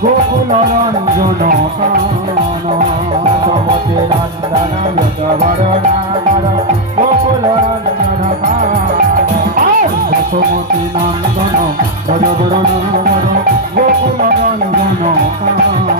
গোকুল রঞ্জন কানন রঞ্জন নাগর গোকুল রঞ্জন যশোমতি নন্দন ব্রজবরণাগর গোকুল রঞ্জন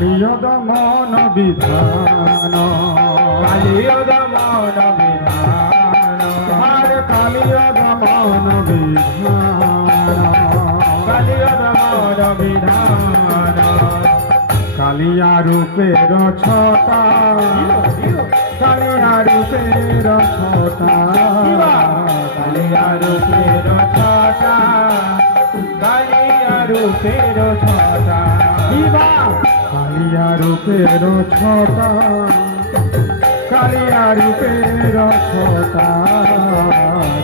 কালিয় দমন বিধান। কালিয় দমন বিধান। আর কালিয় দমন বিধান। কালিয় দমন বিধান। কালিয়া রূপের ছটা কালিয়া রূপের ছটা কালিয়া রূপের ছটা কালিয়া রূপের ছটা কালিয়া রূপের ছটা কালিয়া রূপের ছটা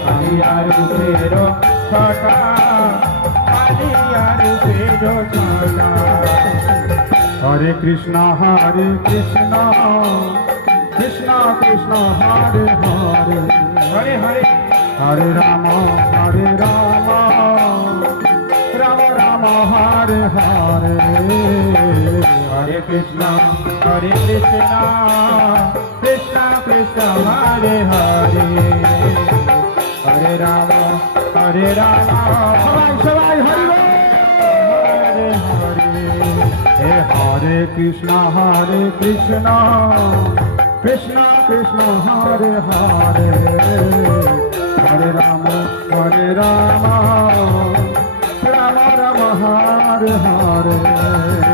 কালিয়া রূপের ছটা কালিয়া রূপের ছটা। হরে কৃষ্ণ হরে কৃষ্ণ কৃষ্ণ কৃষ্ণ হরে হরে। হরে হরে। হরে রাম হরে রাম। কৃষ্ণ, হরে কৃষ্ণ কৃষ্ণ কৃষ্ণ, হরে হরে। হরে রাম হরে রাম। সবাই সবাই বল। হরে হরে। হে হরে কৃষ্ণ হরে কৃষ্ণ কৃষ্ণ কৃষ্ণ, হরে হরে। হরে রাম হরে রাম। রাম হরে হরে হরে।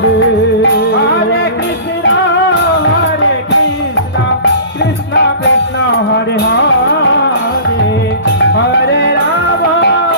হরে